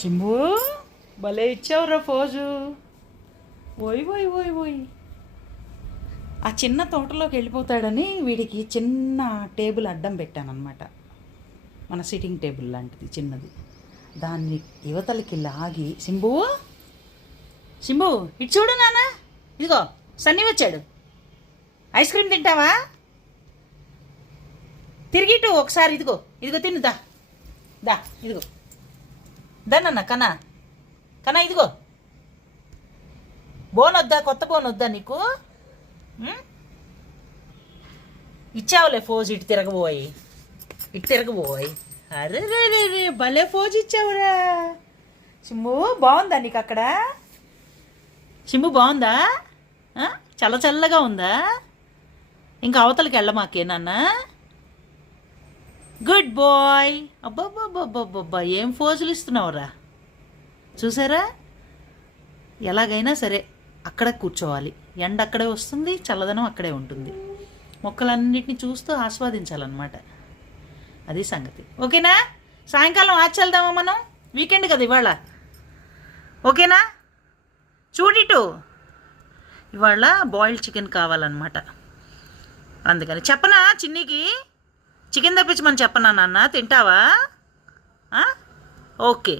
శంభు భలే ఇచ్చావురా ఫోజు. ఓయ్ ఓయ్ ఓయ్ ఓయ్. ఆ చిన్న తోటలోకి వెళ్ళిపోతాడని వీడికి చిన్న టేబుల్ అడ్డం పెట్టానన్నమాట. మన సిట్టింగ్ టేబుల్ లాంటిది చిన్నది. దాన్ని యువతలకి లాగి శంభు శంభు ఇటు చూడు నాన్న, ఇదిగో సన్నీ వచ్చాడు. ఐస్ క్రీమ్ తింటావా? తిరిగిటు ఒకసారి. ఇదిగో ఇదిగో తిను. దా దా ఇదిగో దానన్న కన్నా కన్నా ఇదిగో. బోన్ వద్దా? కొత్త బోన్ వద్దా నీకు? ఇచ్చావులే ఫోజ్. ఇటు తిరగబోయి ఇటు తిరగబోయి. అరే రే రే రే భలే ఫోజ్ ఇచ్చావురా శంభు. బాగుందా నీకు అక్కడ? శంభు బాగుందా? చల్ల చల్లగా ఉందా? ఇంకా అవతలకి వెళ్ళమాకే నాన్న. Good bye. అబ్బాబ్బాబ్బాబ్బా ఏం ఫోజులు ఇస్తున్నావురా. చూసారా, ఎలాగైనా సరే అక్కడే కూర్చోవాలి. ఎండ అక్కడే వస్తుంది, చల్లదనం అక్కడే ఉంటుంది. మొక్కలన్నిటిని చూస్తూ ఆస్వాదించాలన్నమాట. అది సంగతి. ఓకేనా? సాయంకాలం ఆచల్దామా మనం? వీకెండ్ కదా ఇవాళ. ఓకేనా? చూడిటు ఇవాళ బాయిల్డ్ చికెన్ కావాలన్నమాట. అందుకని చెప్పనా చిన్నికి? చికెన్ తెప్పించమని చెప్పనా నాన్న? తింటావా? ఓకే.